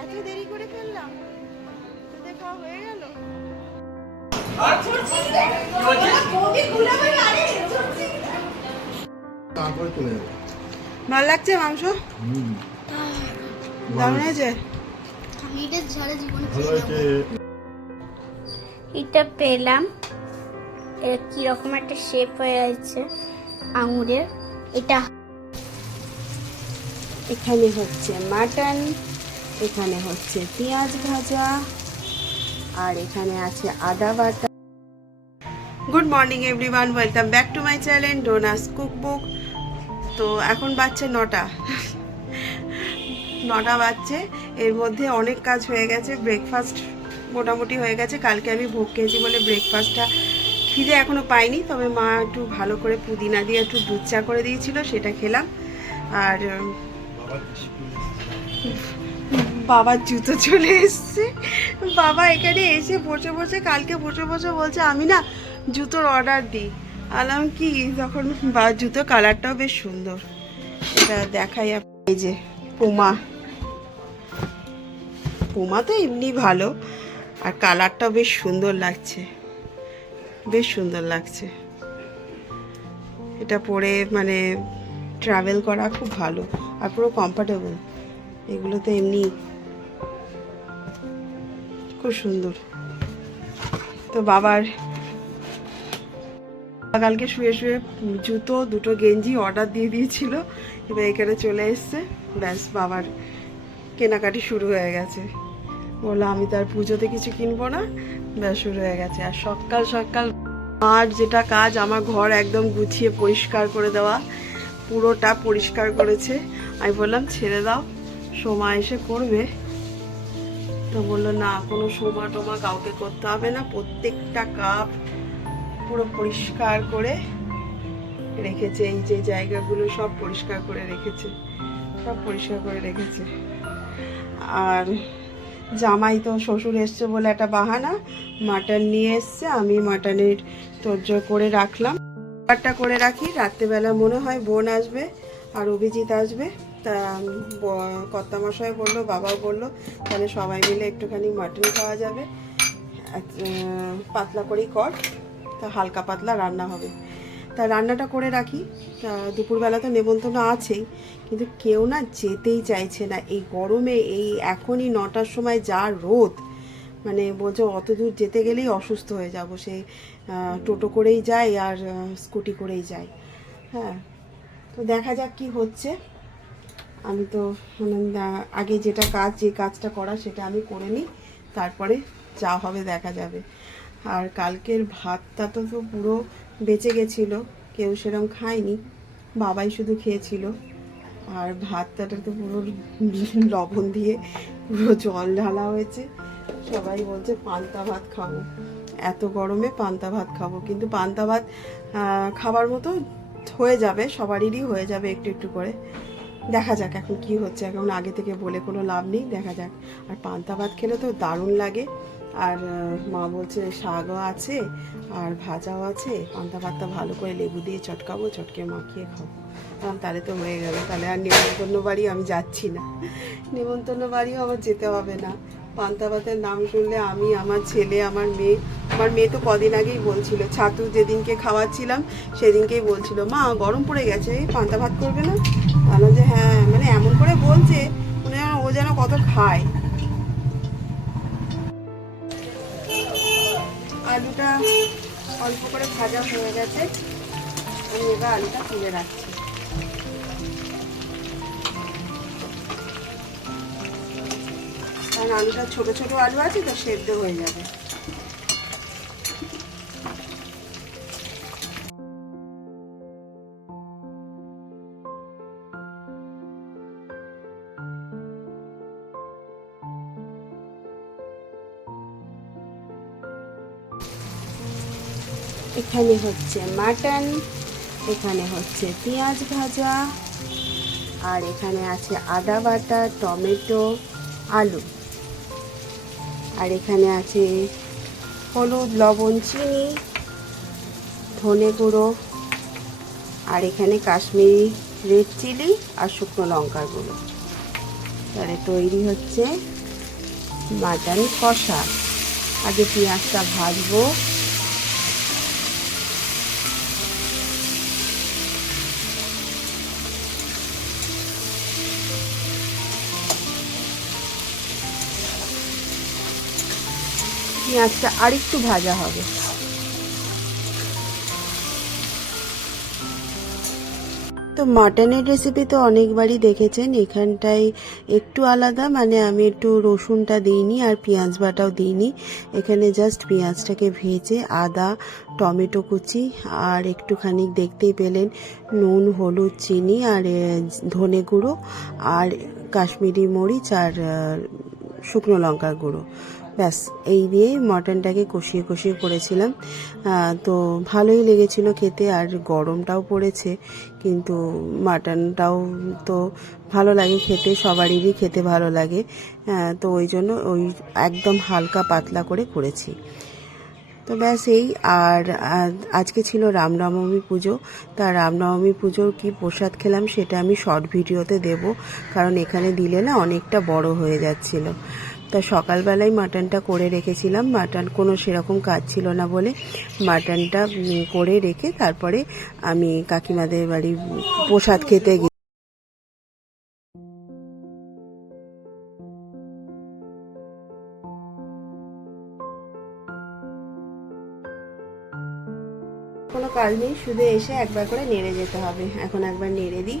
এত দেরি করে ফেললাম তোদের খাওয়া হয়ে গেল। তারপরে চলে যাব। ভালো লাগছে মাংস? দারুণ হয়েছে? এটা পেলাম। এটা কীরকম একটা শেপ হয়ে আছে আঙুরের? এটা এখানে হচ্ছে মাটন এখানে হচ্ছে পেঁয়াজ ভাজা, আর এখানে আছে আদা বাটা। Good morning everyone welcome back to my channel Dona's cookbook তো এখন বাজছে নটা। নটা বাজছে। এর মধ্যে অনেক কাজ হয়ে গেছে। ব্রেকফাস্ট মোটামুটি হয়ে গেছে। কালকে আমি ভোগ খেয়েছি বলে ব্রেকফাস্টটা খিদে এখনও পাইনি। তবে মা একটু ভালো করে পুদিনা দিয়ে একটু দুধ চা করে দিয়েছিল, সেটা খেলাম। আর বাবার জুতো চলে এসছে। বাবা এখানে এসে বসে বসে, কালকে বসে বসে বলছে, আমি না জুতোর অর্ডার দিই। আলাম কি, তখন বা, জুতো কালারটাও বেশ সুন্দর। এটা দেখাই এই যে পুমা পুমা তো এমনি ভালো, আর কালারটাও বেশ সুন্দর লাগছে। বেশ সুন্দর লাগছে। এটা পরে মানে ট্রাভেল করা খুব ভালো, আর পুরো কমফর্টেবল এগুলো তো এমনি খুব সুন্দর। তো বাবার কালকে শুয়ে শুয়ে জুতো, দুটো গেঞ্জি অর্ডার দিয়ে দিয়েছিল। এবার এখানে চলে এসছে। ব্যাস, বাবার কেনাকাটি শুরু হয়ে গেছে। বলল, আমি তার পুজোতে কিছু কিনবো না। ব্যাস, শুরু হয়ে গেছে। আর সকাল সকাল আর যেটা কাজ, আমার ঘর একদম গুছিয়ে পরিষ্কার করে দেওয়া। পুরোটা পরিষ্কার করেছে। আমি বললাম, ছেড়ে দাও, সময় এসে করবে। তো বলল, না, কোনো সময় টোমা কাউকে করতে হবে না। প্রত্যেকটা কাপ পুরো পরিষ্কার করে রেখেছে। এই যে জায়গাগুলো সব পরিষ্কার করে রেখেছে। সব পরিষ্কার করে রেখেছে। আর জামাই তো শ্বশুর এসছে বলে একটা বাহানা। মাটন নিয়ে এসছে, আমি মাটনের তোরজোর করে রাখলাম। করে রাখি। রাত্রেবেলা মনে হয় বোন আসবে আর অভিজিৎ আসবে। তা কর্তামশাই বলল, বাবাও বলল, তাহলে সবাই মিলে একটুখানি মাটন খাওয়া যাবে। পাতলা করেই কর, তা হালকা পাতলা রান্না হবে। তা রান্নাটা করে রাখি। তা দুপুরবেলা তো নেমন্তন্ন আছেই, কিন্তু কেউ না যেতেই চাইছে না। এই গরমে, এই এখনই নটার সময় যা রোদ মানে বলছে অত দূর যেতে গেলেই অসুস্থ হয়ে যাব। সে টোটো করেই যাই আর স্কুটি করেই যাই হ্যাঁ তো দেখা যাক কি হচ্ছে। আমি তো মানে আগে যেটা কাজ, যে কাজটা করা সেটা আমি করে নিই, তারপরে যা হবে দেখা যাবে। আর কালকের ভাতটা তো তো পুরো বেঁচে গেছিল, কেউ সেরকম খায়নি, বাবাই শুধু খেয়েছিল। আর ভাতটাটা তো পুরো লবণ দিয়ে পুরো জল ঢালা হয়েছে। সবাই বলছে, পান্তা ভাত খাব। এত গরমে পান্তা ভাত খাব। কিন্তু পান্তা ভাত খাবার মতো হয়ে যাবে সবারই হয়ে যাবে একটু একটু করে। দেখা যাক এখন কি হচ্ছে। এখন আগে থেকে বলে কোনো লাভ নেই, দেখা যাক। আর পান্তা ভাত খেলে তো দারুণ লাগে। আর মা বলছে শাকও আছে, আর ভাজাও আছে। পান্তা ভাতটা ভালো করে লেবু দিয়ে চটকাবো, চটকে মাখিয়ে খাব। তাহলে তো হয়ে গেল। তাহলে আর নেমন্তন্ন বাড়ি আমি যাচ্ছি না। নেমন্তন্ন বাড়িও আমার যেতে হবে না। পান্তা ভাতের নাম শুনলে আমি, আমার ছেলে, আমার মেয়ে আমার মেয়ে তো কদিন আগেই বলছিল, ছাতু যেদিনকে খাওয়াচ্ছিলাম, সেদিনকেই বলছিল, মা, গরম পড়ে গেছে পান্তা ভাত করবে না? বললাম যে হ্যাঁ মানে এমন করে বলছে, মনে ও যেন কত খায়। আলুটা অল্প করে ভাজা হয়ে গেছে। আমি এবার আলুটা তুলে রাখছি। কারণ আলুটা ছোট ছোট আলু আছে, তো সেদ্ধ হয়ে যাবে। এখানে হচ্ছে মাটন, এখানে হচ্ছে পেঁয়াজ ভাজা, আর এখানে আছে আদা বাটা, টমেটো, আলু। আর এখানে আছে হলুদ, লবণ, চিনি, ধনে গুঁড়ো, আর এখানে কাশ্মীরি রেড চিলি আর শুকনো লঙ্কার গুঁড়ো। তাহলে তৈরি হচ্ছে মাটন কষা। আগে পেঁয়াজটা ভাজবো। পেঁয়াজটা আরেকটু ভাজা হবে। তো মাটনের রেসিপি তো অনেকবারই দেখেছেন, এখানটায় একটু আলাদা মানে আমি একটু রসুনটা দিইনি আর পেঁয়াজ বাটাও দিইনি। এখানে জাস্ট পেঁয়াজটাকে ভেজে আদা, টমেটো কুচি আর একটুখানি দেখতেই পেলেন নুন, হলুদ, চিনি আর ধনে গুঁড়ো আর কাশ্মীরি মরিচ আর শুকনো লঙ্কার গুঁড়ো। ব্যাস, এই দিয়েই মটনটাকে কষিয়ে কষিয়ে করেছিলাম। তো ভালোই লেগেছিল খেতে আর গরমটাও পড়েছে, কিন্তু মাটনটাও তো ভালো লাগে খেতে, সবারই খেতে ভালো লাগে। তো ওই জন্য ওই একদম হালকা পাতলা করে করেছি। তো ব্যাস এই, আর আজকে ছিল রামনবমী পুজো। তা রামনবমী পুজোর কি প্রসাদ খেলাম সেটা আমি শর্ট ভিডিওতে দেব, কারণ এখানে দিলে না অনেকটা বড় হয়ে যাচ্ছিল। তা সকালবেলায় মাটনটা করে রেখেছিলাম। মাটন কোনো সেরকম কাজ ছিল না বলে মাটনটা করে রেখে তারপরে আমি কাকিমাদের বাড়ি প্রসাদ খেতে কোনো কাজ নেই। শুধু এসে একবার করে নেড়ে যেতে হবে। এখন একবার নেড়ে দিই।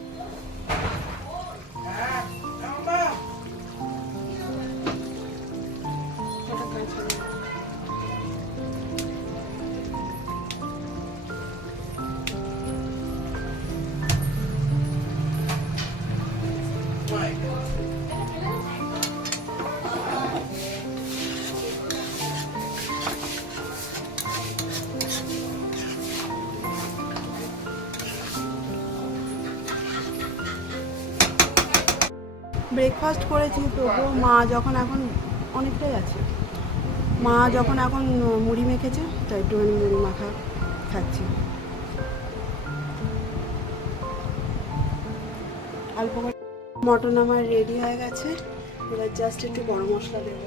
ব্রেকফাস্ট করেছি, তবুও মা যখন এখন অনেকটাই আছে। মা যখন এখন মুড়ি মেখেছে তো একটুখানি মুড়ি মাখা খাচ্ছি। অল্প মটন আমার রেডি হয়ে গেছে, এবার জাস্ট একটু গরম মশলা দেবো।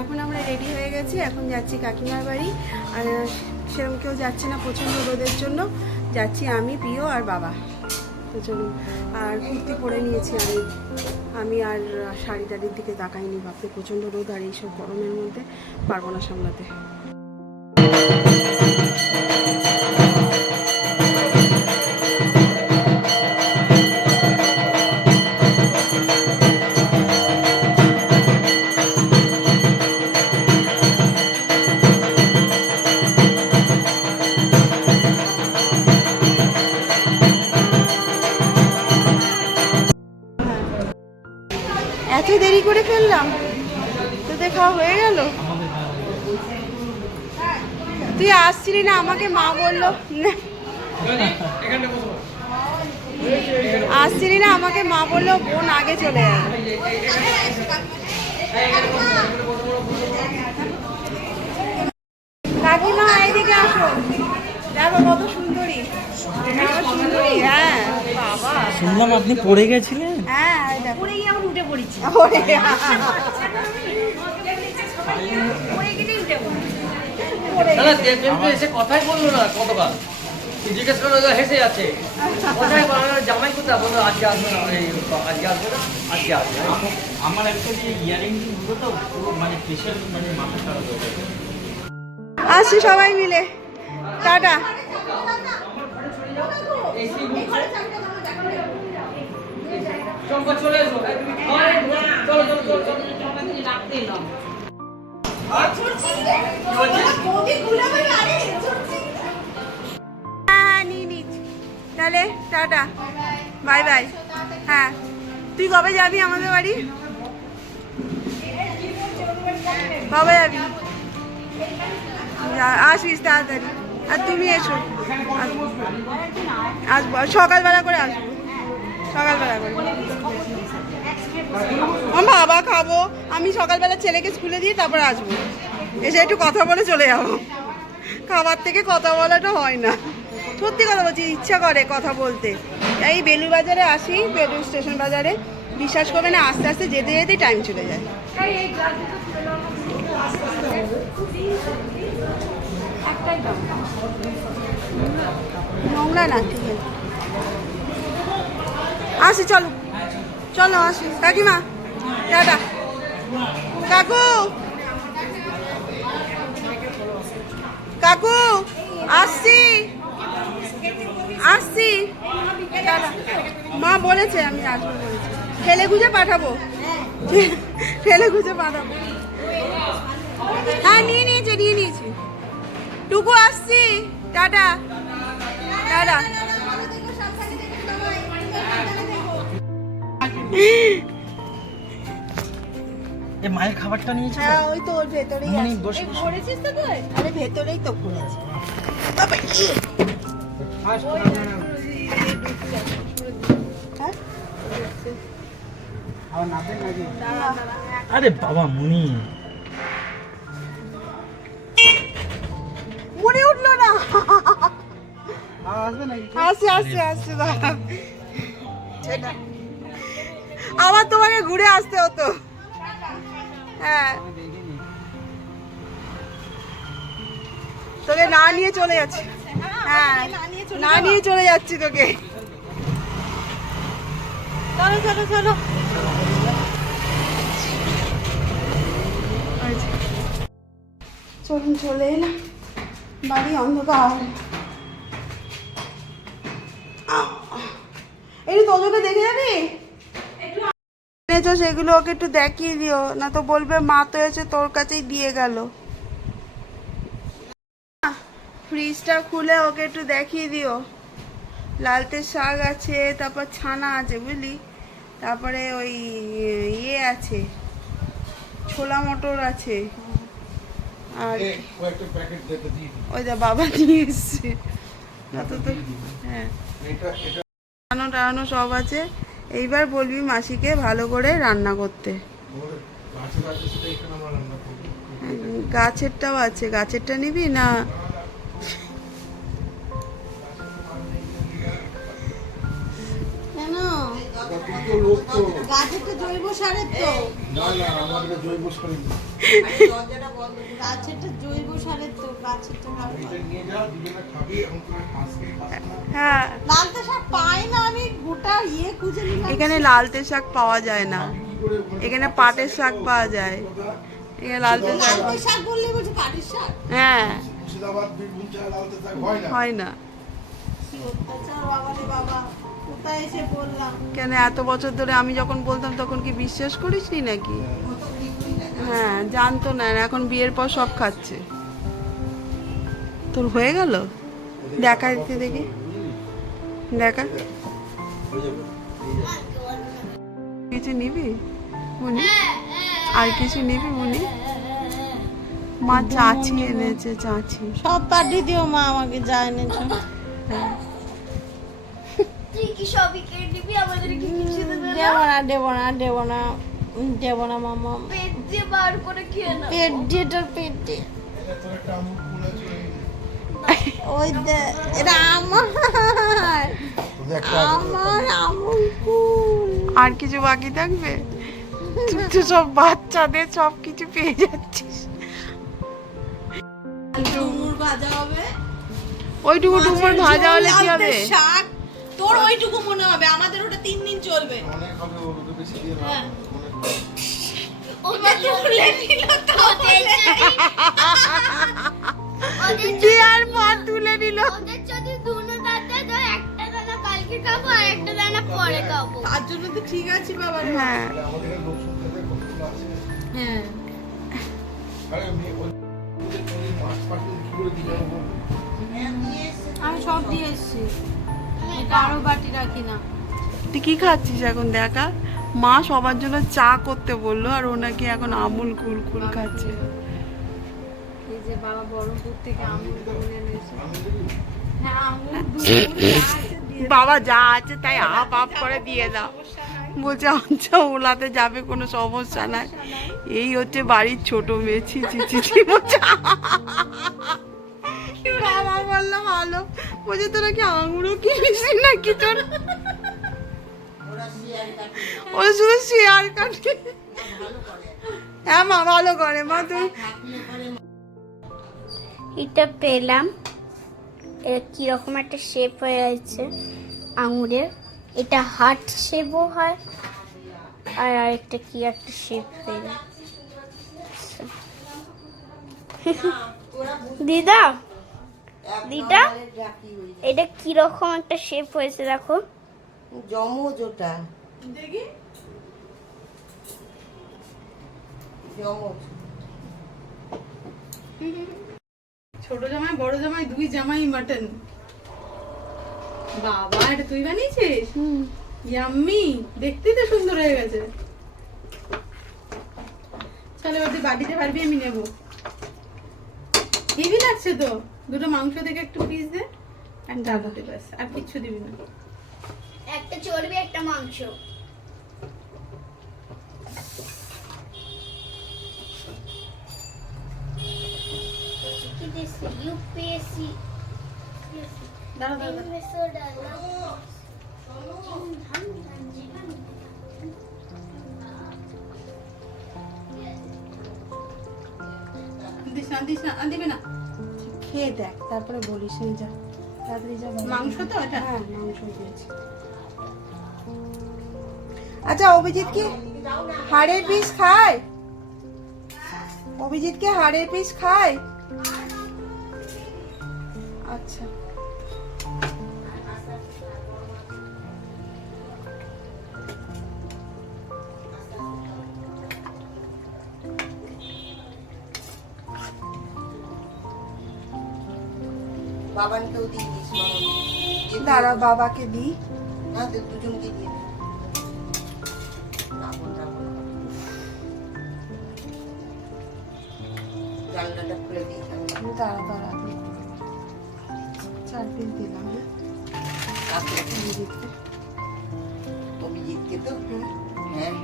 এখন আমরা রেডি হয়ে গেছি। এখন যাচ্ছি কাকিমার বাড়ি। আর সেরকম কেউ যাচ্ছে না প্রচণ্ড রোদের জন্য। যাচ্ছি আমি, প্রিয় আর বাবা। তো চলুন, আর কুর্তি পরে নিয়েছি আমি। আমি আর শাড়ি টাড়ির দিকে তাকাইনি ভাবতে প্রচণ্ড রোদ আর এইসব গরমের মধ্যে পারব না সামলাতে। তোদের খাওয়া হয়ে গেল? তুই আসছিলি না আমাকে মা বলল। আসছিলি না আমাকে মা বলল বোন আগে চলে কাকিমা এইদিকে আসো। দেখো কত সুন্দরী। সুন্দরী হ্যাঁ। বাবা। শুনলাম আপনি পড়ে গেছিলেন। হ্যাঁ। পরে গিয়ে আমার উঠে পড়েছি। দাদা দেবদেবকে এসে কথাই বলল না জিজ্ঞেস করল তো হেসে কোথায় বানানো জামাই কোথায়? বলল আজকে আসব না। আজকে আসব না আজকে আসব না। আমার অ্যাকচুয়ালি ইয়ারিংগুলো তো পুরো মানে ফেশিয়াল মানে মাথা খারাপ হয়ে গেছে। আসছি সবাই মিলে। টাটা। চম্পা চলে এসো। আরে, চলো চলো চলো চলো। হ্যাঁ নিয়ে নিচ্ছি তাহলে, টাটা। Bye bye. হ্যাঁ। তুই কবে যাবি আমাদের বাড়ি? কবে যাবি? আসিস তাড়াতাড়ি। আর তুমি এসো। আসব সকালবেলা করে আসব। সকালবেলা করে। ও বাবা খাব। আমি সকালবেলা ছেলেকে স্কুলে দিয়ে তারপর আসব। এসে একটু কথা বলে চলে যাব। খাবার থেকে কথা বলাটা হয় না। সত্যি কথা বলছি, ইচ্ছা করে কথা বলতে। এই বেলুর বাজারে আসি বেলুর স্টেশন বাজারে। বিশ্বাস করবে না, আস্তে আস্তে যেতে যেতেই টাইম চলে যায়। নোংরা না, ঠিক আছে। আসি, চলো। চলো আসি। কাকিমা, টাটা। কাকু কাকু, আসছি। আসছি। মা বলেছে আমি আসব বলেছে। ঠেলে গুজে পাঠাবো। ঠেলে গুজে পাঠাবো। হ্যাঁ নিয়ে নিয়েছে, নিয়ে নিয়েছি। টুকু, আসছি। টাটা। টাটা। এ মায়ের খাবারটা নিয়েছে হ্যাঁ ওই তো ওর ভেতরেই আছে। বসে, এই বসে। তো তুই? আরে ভেতরেই তো পড়েছে। হ্যাঁ? আরে বাবা মুনি। মনে উঠল না। আসছে আসছে আসছে দাঁড়া। আবার তোমাকে ঘুরে আসতে হতো। হ্যাঁ। তোকে না নিয়ে চলে যাচ্ছি। হ্যাঁ। না নিয়ে চলে যাচ্ছি তোকে। চলো চলো চলো। চলুন, চলে এলাম। বাড়ি অন্ধকার। এই তোজোকে দেখে যাবি? এনেছো সেগুলো ওকে একটু দেখিয়ে দিও না তো বলবে মা তো এসে তোর কাছেই দিয়ে গেল। ফ্রিজটা খুলে ওকে একটু দেখিয়ে দিও। লালতে শাক আছে তারপর ছানা আছে বুঝলি? তারপরে ওই ইয়ে আছে ছোলা মটর আছে। আর ওই যা বাবা নিয়ে এসছে। তো হ্যাঁ। টানো টানো সব আছে। এইবার বলবি মাসিকে ভালো করে রান্না করতে। গাছেরটাও আছে। গাছেরটা নিবি না? গাছেরটা জৈব সারের তো। গাছেরটা জৈব সারের তো গাছেরটা খাব হ্যাঁ। শাক পাই না আমি গোটা ইয়ে খুঁজে নিলাম এখানে লালতে শাক পাওয়া যায় না। এখানে পাটের শাক পাওয়া যায়। এখানে লালতে শাক শাক বললে বলছে পাটির শাক? হ্যাঁ। লালতে হয় না। কি অত্যাচার বাবা রে বাবা। কোথায় এসে বললাম। কেন এত বছর ধরে আমি যখন বলতাম তখন কি বিশ্বাস করিসনি নাকি? হ্যাঁ জানতো না এখন বিয়ের পর সব খাচ্ছে। তোর হয়ে গেল? দেখা দিতে দেখি। দেখা। কিছু নিবি মুনি? আর কিছু নিবি মুনি? মা চাচি এনেছে চাচি। সব পাঠিয়ে দিও মা আমাকে যা এনেছো। হ্যাঁ। কি সবই কেটে দিবি আমাদের কি কিছু দেবে না? দেবো না দেবো না দেবো না উম, না মামা। পেট দিয়ে বার করে খেয়ে না পেট দিয়ে তোর পেট দিয়ে। ওই দে এটা আমার। আমার আমুল আর কিছু বাকি থাকবে? তুই তো সব বাচ্চাদের সব কিছু পেয়ে যাচ্ছিস। ওইটুকু ডুমুর ভাজা হলে কি হবে? শাক তোর ওইটুকু মনে হবে আমাদের ওটা তিন দিন চলবে। অনেক হবে ওকে বেশি দিয়ে হ্যাঁ। অনেক ওদের তুলে নিল। ওদের পর তুলে নিল? ওদের যদি দুনো দাঁতে তো একটা দানা কালকে খাব আর একটা দানা পরে খাব। তার জন্য তো ঠিক আছে বাবা হ্যাঁ। হ্যাঁ? আমি সব দিয়ে এসছি। কারও বাটি রাখি না। তুই কি খাচ্ছিস এখন? দেখা মা সবার জন্য চা করতে বলল আর ওনাকে এখন আমুল কুল কুল খাচ্ছে। এই যে বাবা বড়পুর থেকে আমুল দুধ এনেছে। হ্যাঁ আমুল যা আছে বাবা যা আছে তাই আপ আপ করে দিয়ে দাও। বলছে আচ্ছা ওলাতে যাবে কোনো সমস্যা নাই। এই হচ্ছে বাড়ির ছোট মেয়ে। ছি ছি ছি বলছে বাবা বললাম ভালো। বলছে তোরা কি আঙুরও কিনিস নাকি তোর? ওরা শুধু শেয়ার কাটে হ্যাঁ মা ভালো করে। মা তুই এটা পেলাম। এটা কীরকম একটা শেপ হয়ে আছে আঙুরের। এটা হার্ট শেপও হয় আর আরেকটা কি একটা শেপ পেলাম দিদা দিদা এটা কীরকম একটা শেপ হয়েছে দেখো। জমজ ওটা। দেখি। জমজ ছোট জামাই বড় জামাই দুই জামাই মাটন বাবা এটা তুই বানিয়েছিস? ইয়াম্মি দেখতেই তো সুন্দর হয়ে গেছে। চলো এবার তুই বাটিতে পারবি আমি নেব। হেভি লাগছে তো। দুটো মাংস থেকে একটু পিস দে আর ডাবতে ব্যাস আর কিচ্ছু দিবি না। একটা চর্বি একটা মাংস। ইউপিএসসি দাঁড়া দাঁড়া দাঁড়া। দিস না দিস না আর না? খেয়ে দেখ তারপরে বলিস নি যা তাড়াতাড়ি যা মাংস তো এটা হ্যাঁ মাংস দিয়েছি। আচ্ছা অভিজিৎ কি হাড়ের পিস খায়? অভিজিৎ কি হাড়ের পিস খায়? বাবানকেও দিয়ে দিস। দাঁড়া বাবাকে দিই না তো দুজনকে দিয়ে। জানলাটা খুলে দিই। দাঁড়া দাঁড়া চার দিলাম? অভিজিৎকে। অভিজিৎকে তো হ্যাঁ হ্যাঁ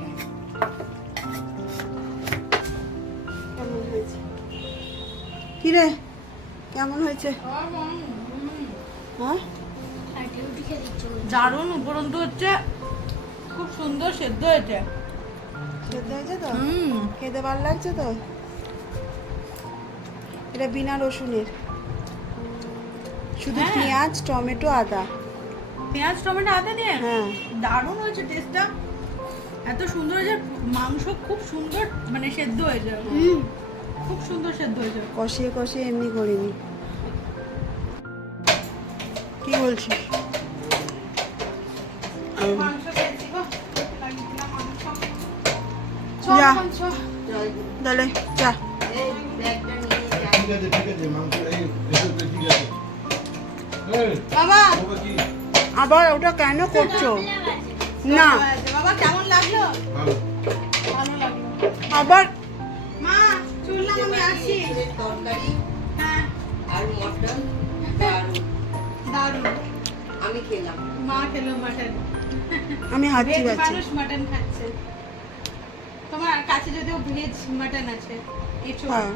কিরে কেমন হয়েছে? হ্যাঁ? দারুণ উপরন্তু হচ্ছে খুব সুন্দর সেদ্ধ হয়েছে। সেদ্ধ হয়েছে তো? খেতে ভালো লাগছে তো? এটা বিনা রসুনের। শুধু হ্যাঁ। পেঁয়াজ টমেটো আদা। পেঁয়াজ টমেটো আদা দিয়ে? হ্যাঁ। দারুণ হয়েছে টেস্টটা এত সুন্দর হয়েছে মাংস খুব সুন্দর মানে সেদ্ধ হয়েছে। খুব সুন্দর সেদ্ধ হয়েছে। কষিয়ে কষিয়ে এমনি করিনি। ঠিক আছে এই, বাবা। বাবা আবার ওটা কেন করছ? না। বাবা কেমন লাগল? ভালো। ভালো লাগল। আবার মা চললাম আমি আসি তরকারি হ্যাঁ। আর মটন। খেলাম। মা খেলো মাটন। আমি হাঁচি পাচ্ছি মানুষ মাটন খাচ্ছে। তোমার কাছে যদিও ভেজ মাটন আছে এঁচোড় হ্যাঁ।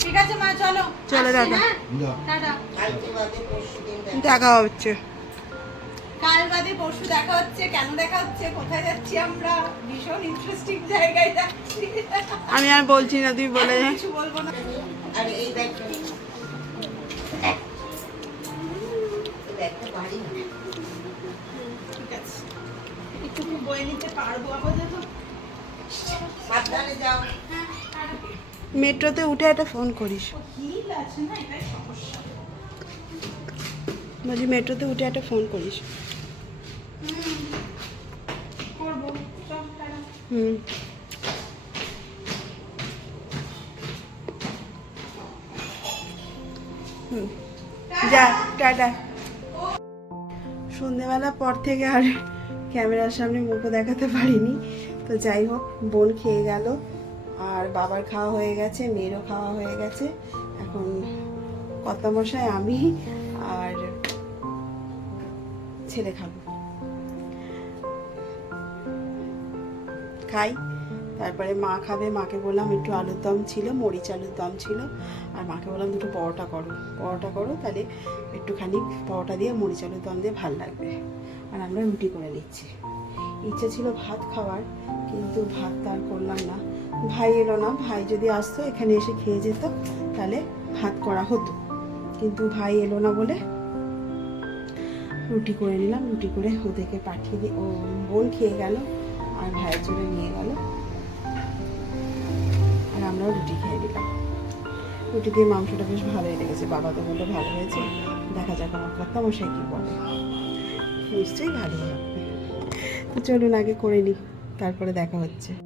ঠিক আছে মা চলো। চলো, আসছি, টাটা। হ্যাঁ? যা টাটা। কালকে বাদে পরশু দিন দেখা। হচ্ছে। কাল বাদে পরশু দেখা হচ্ছে। কেন দেখা হচ্ছে? কোথায় যাচ্ছি আমরা? ভীষণ ইন্টারেস্টিং জায়গায় যাচ্ছি। আমি আর বলছি না তুই বলে কিছু বলব না। আর এই ব্যাগটা পারিনি ঠিক আছে। একটু বয়ে নিতে পারব আপাতত? সাবধানে যাও। মেট্রোতে উঠে একটা ফোন করিস। হিল আছে না এটাই সমস্যা। বলছি মেট্রোতে উঠে একটা ফোন করিস। হুম। হুম। যা টাটা। সন্ধেবেলা পর থেকে আর ক্যামেরার সামনে মুখও দেখাতে পারিনি। তো যাই হোক, বোন খেয়ে গেল, আর বাবার খাওয়া হয়ে গেছে, মেয়েরও খাওয়া হয়ে গেছে। এখন কর্তামশাই, আমি আর ছেলে খাব। খাই। তারপরে মা খাবে, মাকে বললাম একটু আলুর দম ছিল, মরিচ আলুর দম ছিল। আর মাকে বললাম দুটো পরোটা করো। পরোটা করো, তাহলে একটুখানি পরোটা দিয়ে, মরিচ আলুর দম দিয়ে ভালো লাগবে। আর আমরা রুটি করে নিচ্ছি। ইচ্ছে ছিল ভাত খাওয়ার, কিন্তু ভাত তার করলাম না। ভাই এলো না, ভাই যদি আসতো, এখানে এসে খেয়ে যেত, তাহলে ভাত করা হতো। কিন্তু ভাই এলো না বলে রুটি করে নিলাম। রুটি করে ওদেরকে পাঠিয়ে দিয়ে, ও বোন খেয়ে গেল, আর ভাইয়ের জন্য নিয়ে গেল। আমরাও রুটি খেয়ে নিলাম। রুটি দিয়ে মাংসটা বেশ ভালোই লেগেছে। বাবা তো বলল, ভালো হয়েছে। দেখা যাক আমার কথা মশাই কী বলে। নিশ্চয়ই ভালো হবে। তো চলুন আগে করে নিই, তারপরে দেখা হচ্ছে।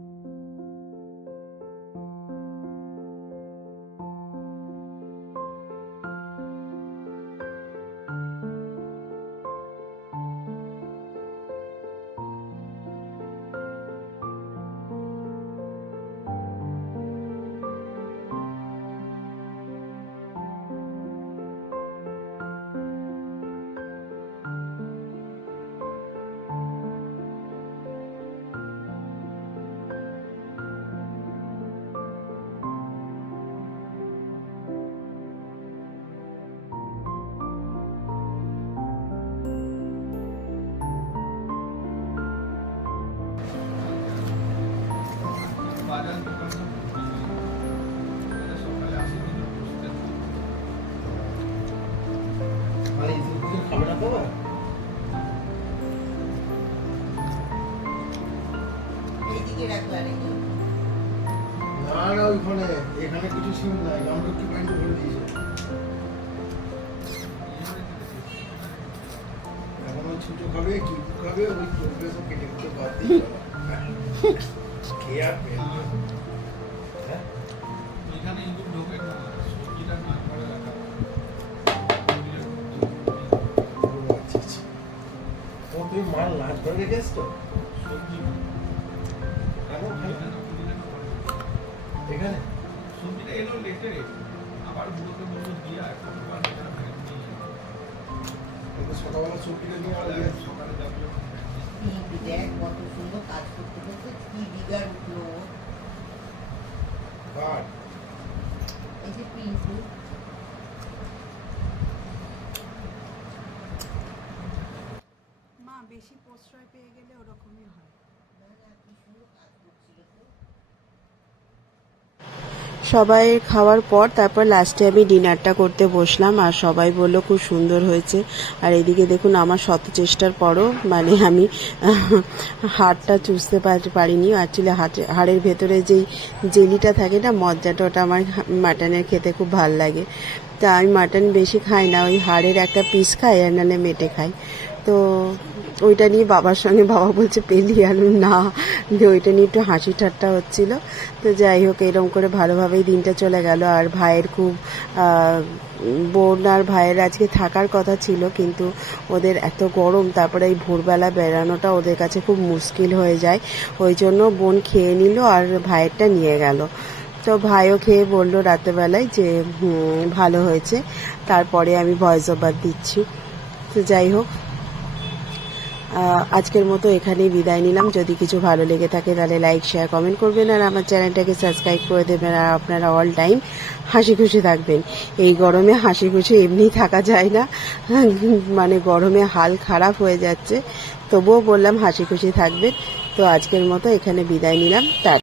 রাখো না না ওইখানে এখানে কিছু সিম নাই আমরা কি পয়েন্টে ভরে দিয়েছে? এখন ওই খাবে কি খাবে ওই সব কেটে কেটে বাদ দিয়ে খেয়ে আর হ্যাঁ? এখানে ইঁদুর ঢোকে না সবজিটা না করে রাখা। ও আচ্ছা আচ্ছা। ও তুমি মাল নাচ করে রেখে এসছো সকালবেলা সবজিটা নিয়ে সকালে সকালে যাব সুন্দর কাজ করতে করতে কি বিঘার উঠল কার এই যে পিঙ্কু মা বেশি প্রশ্রয় পেয়ে গেলে ওরকমই হয় সবাই খাওয়ার পর তারপর লাস্টে আমি ডিনারটা করতে বসলাম আর সবাই বলল, খুব সুন্দর হয়েছে। আর এদিকে দেখুন আমার শত চেষ্টার পরও মানে আমি হাড়টা চুষতে পার- পারিনি। অ্যাকচুয়ালি হাড়ে হাড়ের ভেতরে যেই জেলিটা থাকে না, মজ্জাটা, ওটা আমার মাটনের খেতে খুব ভালো লাগে। তা আমি মাটন বেশি খাই না, ওই হাড়ের একটা পিস খাই আর নাহলে মেটে খাই। তো ওইটা নিয়ে বাবার সঙ্গে বাবা বলছে পেলি আলু না। দিয়ে ওইটা নিয়ে একটু হাসি ঠাট্টা হচ্ছিল। তো যাই হোক এরকম করে ভালোভাবেই দিনটা চলে গেল। আর ভাইয়ের খুব বোন আর ভাইয়ের আজকে থাকার কথা ছিল, কিন্তু ওদের এত গরম, তারপরে এই ভোরবেলা বেড়ানোটা ওদের কাছে খুব মুশকিল হয়ে যায়। ওই জন্য বোন খেয়ে নিল আর ভাইয়েরটা নিয়ে গেল। তো ভাইও খেয়ে বলল রাতেবেলায় যে ভালো হয়েছে। তারপরে আমি ভয়েস ওভার দিচ্ছি। তো যাই হোক আজকের মতো এখানেই বিদায় নিলাম। যদি কিছু ভালো লেগে থাকে, তাহলে লাইক শেয়ার কমেন্ট করবেন। আর আমার চ্যানেলটাকে সাবস্ক্রাইব করে দেবেন। আর আপনারা অল টাইম হাসি খুশি থাকবেন। এই গরমে হাসি খুশি এমনি থাকা যায় না। মানে গরমে হাল খারাপ হয়ে যাচ্ছে। তবুও বললাম হাসি খুশি থাকবেন। তো আজকের মতো এখানে বিদায় নিলাম। টাটা